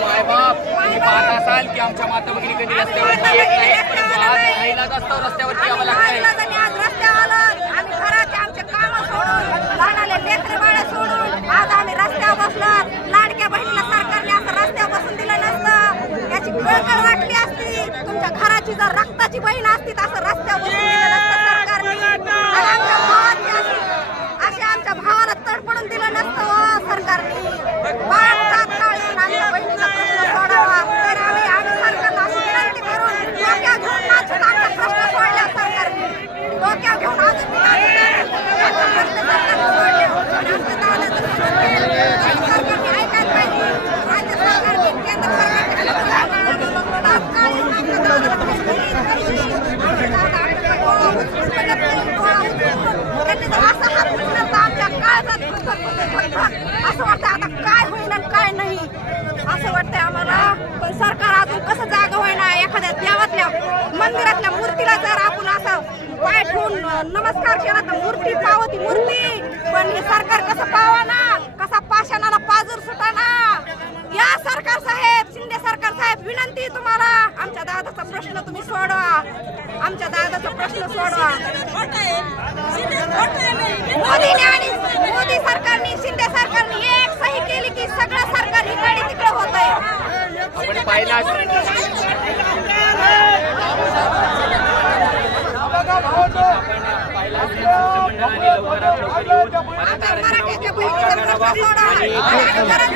मायबाप तुम्ही पाहत असाल की आमच्या माता भगिनी कधी रस्त्यावरती येत नाही, परंतु आज महिलाच असतो रस्त्यावरती यावं लागतंय. आज रस्त्यावर आम्ही घराचे आमचे काम सोडून लहानाले लेकरे बाळे सोडून आज आम्ही रस्त्यावर बसलो. लाडक्या बहिणीला सरकारने असं रस्त्यावर बसून दिलं नसतं. याची कळकळ वाटली असती. तुमच्या घराची जर रक्ताची बहीण असती तर असं रस्त्यावर बसून दिलं नसतं सरकारने. आणि आमच्या भावाची अशी आमच्या भावाला तडपडून दिलं नसतं सरकारने. आमच्या बहिणीचा प्रश्न सोडावा. तर आम्ही सरकारला अशी विनंती करून डोक्या घेऊन नाचून आमचा प्रश्न सोडला सरकारने. डोक्या घेऊन अजून सरकारने ऐकायला पाहिजे. राज्य सरकारने केंद्र असं वाटतं आता काय होईल आणि काय नाही असं वाटतंय आम्हाला. पण सरकार अजून कसं जागा होईना. एखाद्या देवातल्या मंदिरातल्या मूर्तीला जर आपण असं पाय ठेवून नमस्कार केला तर मूर्ती पावती मूर्ती, पण हे सरकार कसं पावाना, कसा पाषाणाला पाजर सुटाना. या सरकार साहेब, शिंदे सरकार साहेब, विनंती तुम्हाला आमच्या दादाचा प्रश्न तुम्ही सोडवा. आमच्या दादाचा प्रश्न सोडवा. मोदी सरकारने शिंदे सरकारने एक सही केली की सगळं सरकार इकडे तिकडे होत आहे. आपण पाहिलं मराठ्याच्या बहिणीचा प्रश्न सोडा. गरज